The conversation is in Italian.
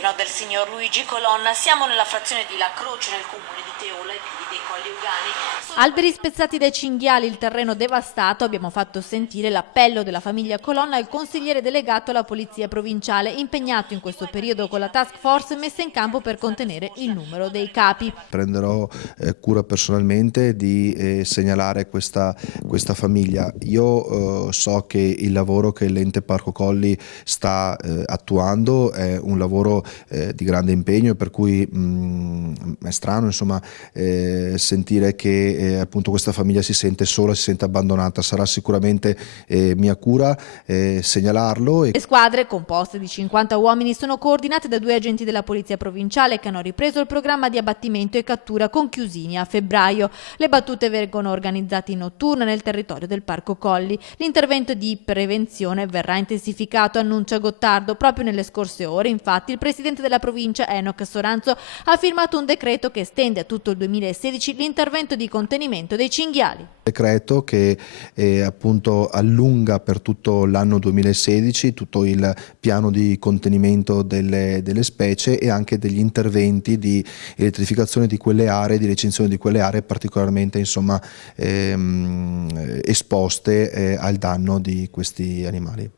Del signor Luigi Colonna, siamo nella frazione di La Croce nel comune di Teola e quindi dei Colli Euganei. Alberi spezzati dai cinghiali, il terreno devastato, abbiamo fatto sentire l'appello della famiglia Colonna al consigliere delegato alla polizia provinciale, impegnato in questo periodo con la task force messa in campo per contenere il numero dei capi. Prenderò cura personalmente di segnalare questa famiglia. Io so che il lavoro che l'ente Parco Colli sta attuando è un lavoro di grande impegno, per cui è strano, insomma, sentire che appunto questa famiglia si sente sola, si sente abbandonata. Sarà sicuramente mia cura segnalarlo. Le squadre, composte di 50 uomini, sono coordinate da 2 agenti della polizia provinciale che hanno ripreso il programma di abbattimento e cattura con chiusini a febbraio. Le battute vengono organizzate in notturna nel territorio del Parco Colli. L'intervento di prevenzione verrà intensificato, annuncia Gottardo. Proprio nelle scorse ore, infatti, il presidente della provincia, Enoch Soranzo, ha firmato un decreto che estende a tutto il 2016 l'intervento di contenimento dei cinghiali. Decreto che appunto allunga per tutto l'anno 2016 tutto il piano di contenimento delle specie e anche degli interventi di elettrificazione di quelle aree, di recinzione di quelle aree particolarmente, insomma, esposte al danno di questi animali.